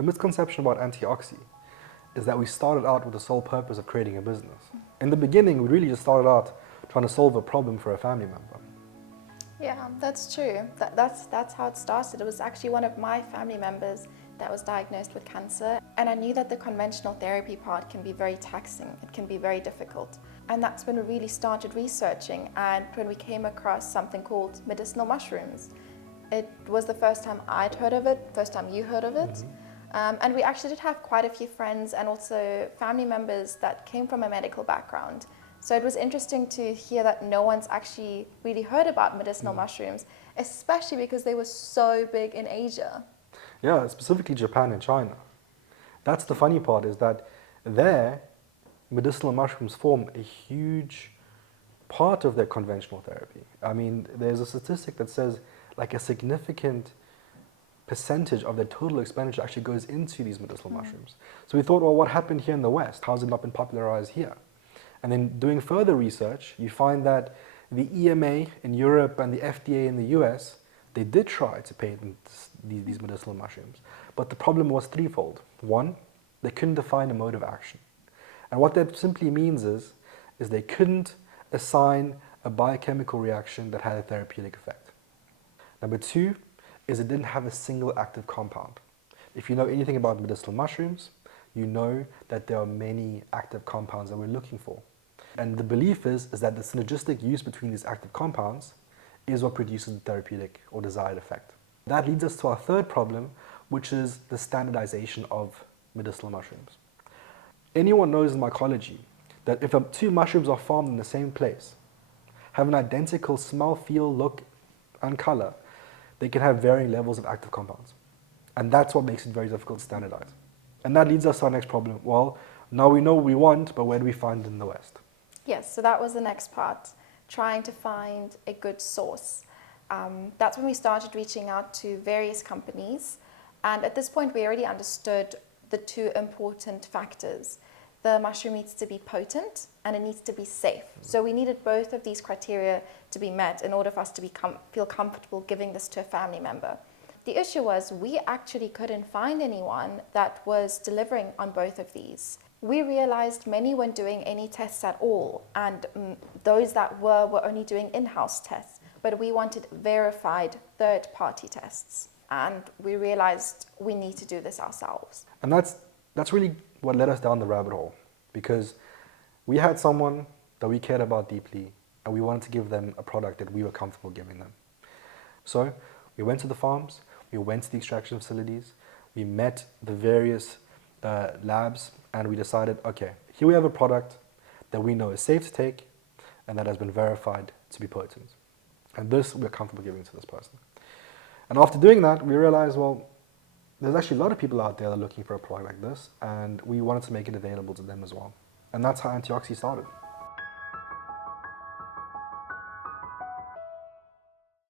A misconception about Antioxi is that we started out with the sole purpose of creating a business. In the beginning, we really just started out trying to solve a problem for a family member. Yeah, that's true. That's how it started. It was actually one of my family members that was diagnosed with cancer, and I knew that the conventional therapy part can be very taxing. It can be very difficult. And that's when we really started researching, and when we came across something called medicinal mushrooms. It was the first time I'd heard of it, first time you heard of it. And we actually did have quite a few friends and also family members that came from a medical background. So it was interesting to hear that no one's actually really heard about medicinal mushrooms, especially because they were so big in Asia. Yeah, specifically Japan and China. That's the funny part, is that there, medicinal mushrooms form a huge part of their conventional therapy. I mean, there's a statistic that says like a significant percentage of their total expenditure actually goes into these medicinal mushrooms. So we thought, well, what happened here in the West? How has it not been popularized here? And then doing further research, you find that the EMA in Europe and the FDA in the US, they did try to patent these medicinal mushrooms. But the problem was threefold. One, they couldn't define a mode of action. And what that simply means is they couldn't assign a biochemical reaction that had a therapeutic effect. Number two is it didn't have a single active compound. If you know anything about medicinal mushrooms, you know that there are many active compounds that we're looking for. And the belief is that the synergistic use between these active compounds is what produces the therapeutic or desired effect. That leads us to our third problem, which is the standardization of medicinal mushrooms. Anyone knows in mycology that if two mushrooms are farmed in the same place, have an identical smell, feel, look, and color, they can have varying levels of active compounds. And that's what makes it very difficult to standardize. And that leads us to our next problem. Well, now we know what we want, but where do we find it in the West? Yes, so that was the next part, trying to find a good source. That's when we started reaching out to various companies. And at this point, we already understood the two important factors. The mushroom needs to be potent and it needs to be safe. So we needed both of these criteria to be met in order for us to feel comfortable giving this to a family member. The issue was we actually couldn't find anyone that was delivering on both of these. We realized many weren't doing any tests at all, and those that were only doing in-house tests, but we wanted verified third-party tests. And we realized we need to do this ourselves. And that's really what led us down the rabbit hole, because we had someone that we cared about deeply and we wanted to give them a product that we were comfortable giving them. So we went to the farms, we went to the extraction facilities, we met the various labs, and we decided, okay, here we have a product that we know is safe to take and that has been verified to be potent. And this we're comfortable giving to this person. And after doing that, we realized, well, there's actually a lot of people out there that are looking for a product like this, and we wanted to make it available to them as well. And that's how Antioxi started.